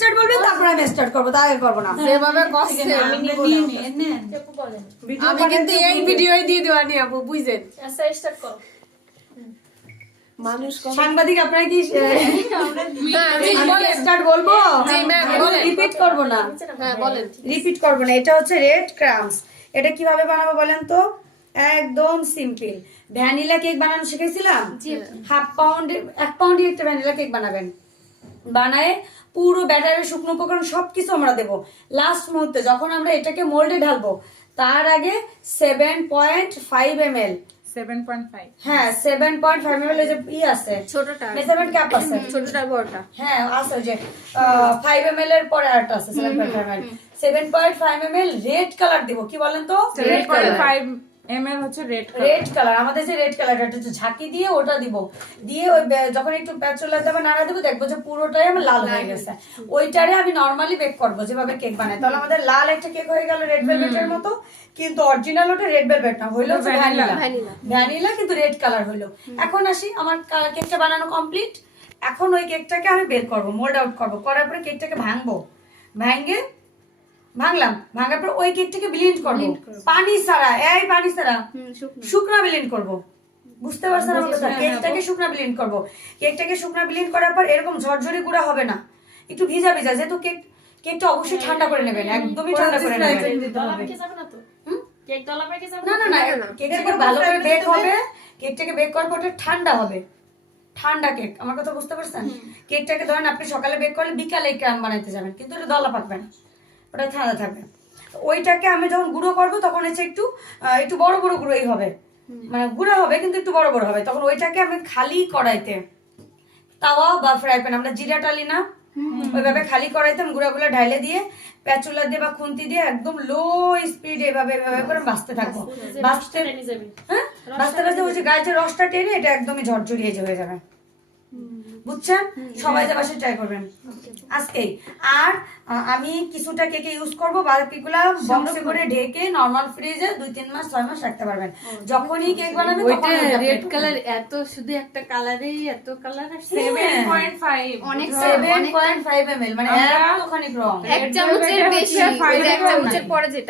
Start বলবেন তারপর আমি স্টার্ট করবো, তা আগে করবো না। যেভাবে করছে আমি কিন্তু এই ভিডিওই দিয়ে দেওয়া নি আপু, বুঝছেন? আচ্ছা স্টার্ট করো। মানুষ সাংবাদিক আপনারা কি স্টার্ট বলবো? রিপিট করবো না, হ্যাঁ বলেন। রিপিট করবো না। এটা হচ্ছে রেড ক্রাম্স। এটা কিভাবে বানাবো বলেন তো? একদম সিম্পল। ভ্যানিলা কেক বানানো শিখেছিলাম, 1 পাউন্ডের একটা ভ্যানিলা কেক বানাবেন। বানায় পুরো ব্যাটারের শুকনো উপকরণ সবকিছু আমরা দেবো। লাস্ট মুহূর্তে যখন আমরা এটাকে মোল্ডে ঢালবো তার আগে 7.5 ml 7.5 হ্যাঁ 7.5 ml যে আছে ছোটটা মেজারমেন্ট কাপ আছে, ছোটটা বড়টা হ্যাঁ আছে যে 5 ml এর পরে আরেকটা আছে 7.5 ml। 7.5 ml রেড কালার দিব। কি বলেন তো? 7.5 ml হচ্ছে রেড রেড কালার। আমাদের যে রেড কালারটা হচ্ছে ঝাঁকি দিয়ে ওটা দিব। দিয়ে ওই যখন একটু প্যাচুলা দেবে নাড়া দেবো, দেখবো যে পুরোটাই আমার লাল হয়ে গেছে। ওইটারে আমি নরমালি বেক করবো যেভাবে কেক বানাই। তাহলে আমাদের লাল একটা কেক হয়ে গেল রেড ভেলভেটের মতো, কিন্তু অরিজিনাল ওটা রেড ভেলভেট না, হইলো ভ্যানিলা। ভ্যানিলা কিন্তু রেড কালার হইলো। এখন আসি, আমার কেকটা বানানো কমপ্লিট। এখন ওই কেকটাকে আমি বের করবো, মোল্ড আউট করবো। করার পরে কেকটাকে ভাঙবো, ভাঙলাম, ভাঙার পর ওই কেকটাকে ব্লেন্ড করবো পানি ছাড়া। এই পানি ছাড়া শুকনা ব্লেন্ড করবো। বুঝতে পারছেন আমার কথা? কেকটাকে শুকনা ব্লেন্ড করবো। কেকটাকে শুকনা ব্লেন্ড করার পর এরকম ঝরঝরে গুঁড়া হবে না, একটু ভিজা ভিজা। যেহেতু কেকটা অবশ্যই ঠান্ডা করে নেবেন, একদমই ঠান্ডা করে নেবেন। দলা পেকে যাবে না তো? কেক দলা পেকে যাবে না না না, কেকটাকে ভালো করে বেক হবে। কেকটাকে বেক করার পর ঠান্ডা হবে, ঠান্ডা কেক। আমার কথা বুঝতে পারছেন? কেকটাকে ধরেন আপনি সকালে বেক করলে বিকালে ক্রাম বানাইতে যাবেন, কিন্তু এটা দলা পাকবে না, ওটা ঠান্ডা থাকবে। ওইটাকে আমি যখন গুঁড়ো করবো তখন হচ্ছে একটু বড় বড় গুঁড়োই হবে, মানে গুঁড়ো হবে কিন্তু একটু বড় বড় হবে। তখন ওইটাকে আমি খালি কড়াইতে, তাওয়া বা ফ্রাই প্যান, আমরা জিরা টালি না, ওইভাবে খালি কড়াইতে আমি গুঁড়াগুলো ঢাইলে দিয়ে প্যাচুলা দিয়ে বা খুন্তি দিয়ে একদম লো স্পিড এভাবে এভাবে করে ভাজতে থাকবো। ভাজতে হ্যাঁ ভাজতে ভাজতে ওই যে গায়ে যে রসটা টেনে এটা একদমই ঝরঝরিয়ে হয়ে যাবে। বুঝছেন? সবাই যে বাসায় ট্রাই করবেন আজকেই। আর আমি কিছুটা কেকে ইউজ করবো, বাকিগুলা বক্সে করে ঢেকে নরমাল ফ্রিজে 2-3 মাস 6 মাস রাখতে পারবেন। যখনই কেক বানাবেন ওইটা রেড কালার, এত শুধু একটা কালারেই এত কালার। 7.5 অনেক 7.5 ml মানে এতখানি রং, 1 চামচের বেশি, 1 চামচের পরে যেটা